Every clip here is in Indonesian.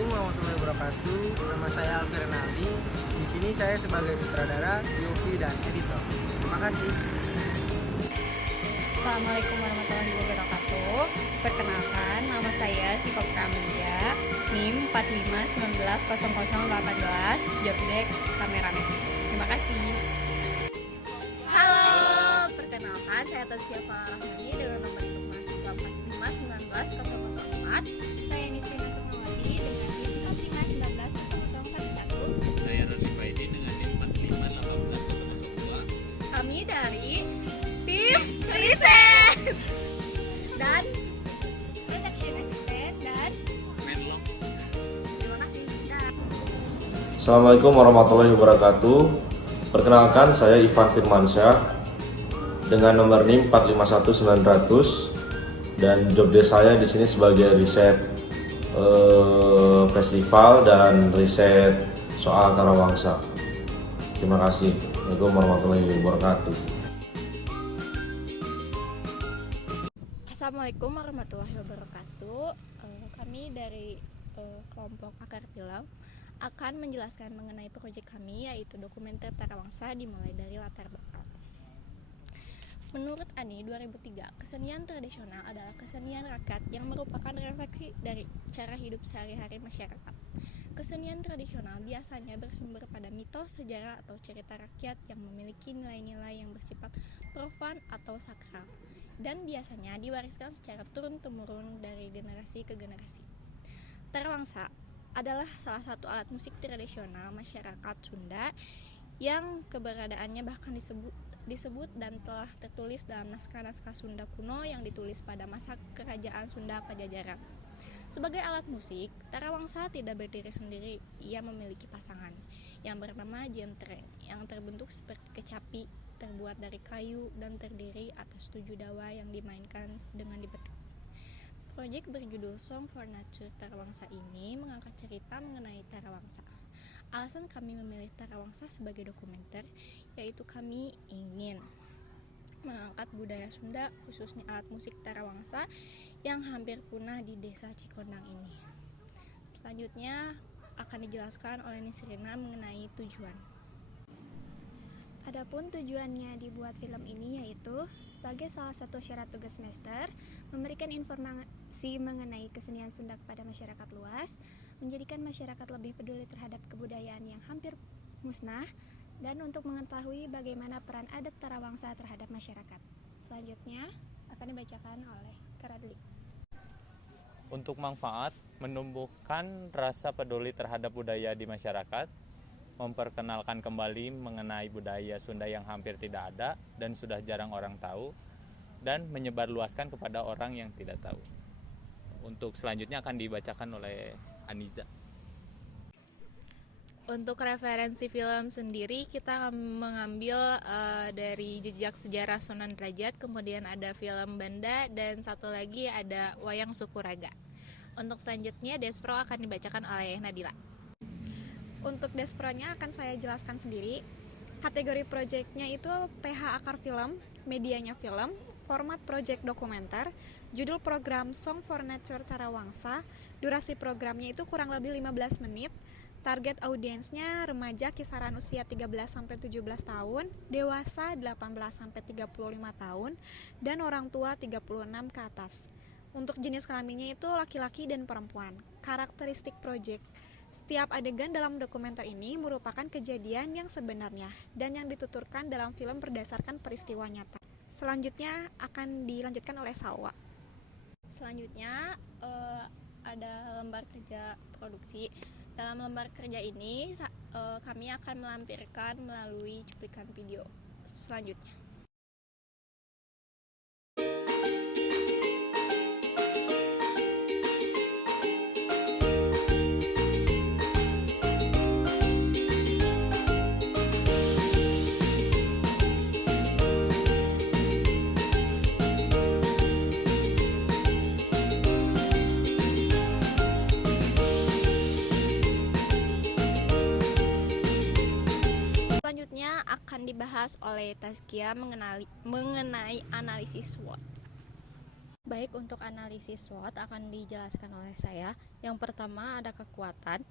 Assalamualaikum warahmatullahi wabarakatuh. Nama saya Alfi Renaldi. Di sini saya sebagai sutradara, POV dan editor. Terima kasih. Assalamualaikum warahmatullahi wabarakatuh. Perkenalkan, nama saya Siva Pramudia, NIM 45190018, Jobdex Kameramen. Terima kasih. Halo, perkenalkan saya Tazkia Farahmani dengan nomor induk mahasiswa 4519004. Saya Nisrina Sukmawati dengan NIM 4519011. Saya Roni Faidi dengan NIM 4518002. Kami dari tim riset dan Production Assistant dan Menlo. terima kasih. Assalamualaikum warahmatullahi wabarakatuh. Perkenalkan, saya Ivan Firmansyah dengan nomor NIM 451900 dan job desk saya di sini sebagai riset festival dan riset soal Tarawangsa. Terima kasih. Assalamualaikum warahmatullahi wabarakatuh. Assalamualaikum warahmatullahi wabarakatuh. Kami dari kelompok Akar Film akan menjelaskan mengenai proyek kami, yaitu dokumenter Tarawangsa dimulai dari latar belakang. Menurut ANI 2003, kesenian tradisional adalah kesenian rakyat yang merupakan refleksi dari cara hidup sehari-hari masyarakat. Kesenian tradisional biasanya bersumber pada mitos, sejarah, atau cerita rakyat yang memiliki nilai-nilai yang bersifat profan atau sakral, dan biasanya diwariskan secara turun-temurun dari generasi ke generasi. Tarawangsa adalah salah satu alat musik tradisional masyarakat Sunda yang keberadaannya bahkan disebut dan telah tertulis dalam naskah-naskah Sunda kuno yang ditulis pada masa Kerajaan Sunda Pajajaran. Sebagai alat musik, Tarawangsa tidak berdiri sendiri. Ia memiliki pasangan yang bernama jentreng yang terbentuk seperti kecapi, terbuat dari kayu dan terdiri atas 7 dawa yang dimainkan dengan dipetik. Proyek berjudul Song for Nature Tarawangsa ini mengangkat cerita mengenai Tarawangsa. Alasan kami memilih Tarawangsa sebagai dokumenter yaitu kami ingin mengangkat budaya Sunda, khususnya alat musik Tarawangsa yang hampir punah di desa Cikondang ini. Selanjutnya akan dijelaskan oleh Nisrina mengenai tujuan. Adapun tujuannya dibuat film ini yaitu sebagai salah satu syarat tugas semester, memberikan informasi mengenai kesenian Sunda kepada masyarakat luas, menjadikan masyarakat lebih peduli terhadap kebudayaan yang hampir musnah, dan untuk mengetahui bagaimana peran adat Tarawangsa terhadap masyarakat. Selanjutnya akan dibacakan oleh Karadli. Untuk manfaat, menumbuhkan rasa peduli terhadap budaya di masyarakat, memperkenalkan kembali mengenai budaya Sunda yang hampir tidak ada dan sudah jarang orang tahu, dan menyebarluaskan kepada orang yang tidak tahu. Untuk selanjutnya akan dibacakan oleh Aniza. Untuk referensi film sendiri kita mengambil dari Jejak Sejarah Sunan Derajat, kemudian ada film Banda, dan satu lagi ada Wayang Sukuraga. Untuk selanjutnya Despro akan dibacakan oleh Nadila. Untuk Despronya akan saya jelaskan sendiri. Kategori proyeknya itu PH Akar Film, medianya film, format proyek dokumenter, judul program Song for Nature Tarawangsa, durasi programnya itu kurang lebih 15 menit, target audiensnya remaja kisaran usia 13-17 tahun, dewasa 18-35 tahun, dan orang tua 36 ke atas. Untuk jenis kelaminnya itu laki-laki dan perempuan. Karakteristik proyek: setiap adegan dalam dokumenter ini merupakan kejadian yang sebenarnya dan yang dituturkan dalam film berdasarkan peristiwa nyata. Selanjutnya akan dilanjutkan oleh Salwa. Selanjutnya ada lembar kerja produksi. Dalam lembar kerja ini kami akan melampirkan melalui cuplikan video selanjutnya. Selanjutnya akan dibahas oleh Tazkia mengenai analisis SWOT. Baik, untuk analisis SWOT akan dijelaskan oleh saya. Yang pertama ada kekuatan.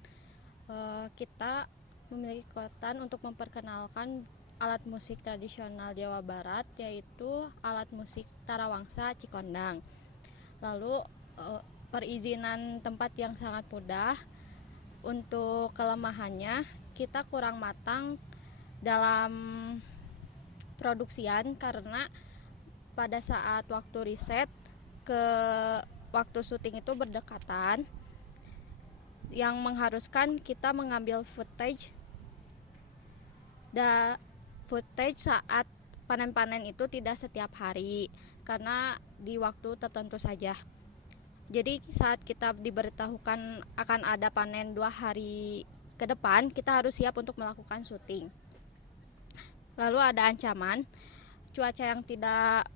Kita memiliki kekuatan untuk memperkenalkan alat musik tradisional Jawa Barat, yaitu alat musik Tarawangsa Cikondang. Lalu perizinan tempat yang sangat mudah. Untuk kelemahannya, kita kurang matang dalam produksian karena pada saat waktu riset ke waktu syuting itu berdekatan, yang mengharuskan kita mengambil footage saat panen-panen itu tidak setiap hari karena di waktu tertentu saja. Jadi saat kita diberitahukan akan ada panen 2 hari ke depan, kita harus siap untuk melakukan syuting. Lalu ada ancaman cuaca yang tidak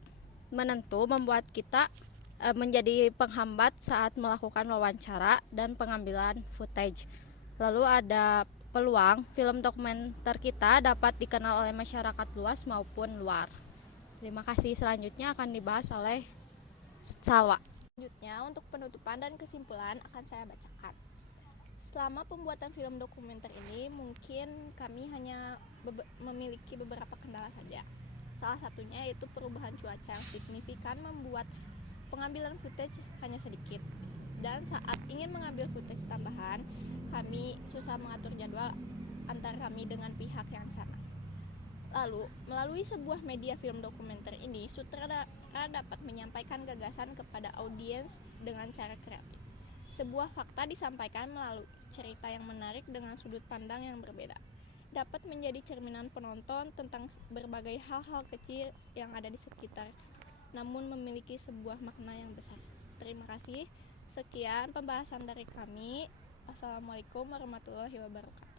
menentu membuat kita menjadi penghambat saat melakukan wawancara dan pengambilan footage. Lalu ada peluang film dokumenter kita dapat dikenal oleh masyarakat luas maupun luar. Terima kasih. Selanjutnya akan dibahas oleh Salwa. Selanjutnya, untuk penutupan dan kesimpulan akan saya bacakan. Selama pembuatan film dokumenter ini, mungkin kami hanya memiliki beberapa kendala saja. Salah satunya yaitu perubahan cuaca yang signifikan membuat pengambilan footage hanya sedikit. Dan saat ingin mengambil footage tambahan, kami susah mengatur jadwal antara kami dengan pihak yang sana. Lalu, melalui sebuah media film dokumenter ini, sutradara dapat menyampaikan gagasan kepada audiens dengan cara kreatif. Sebuah fakta disampaikan melalui cerita yang menarik dengan sudut pandang yang berbeda. Dapat menjadi cerminan penonton tentang berbagai hal-hal kecil yang ada di sekitar, namun memiliki sebuah makna yang besar. Terima kasih. Sekian pembahasan dari kami. Wassalamualaikum warahmatullahi wabarakatuh.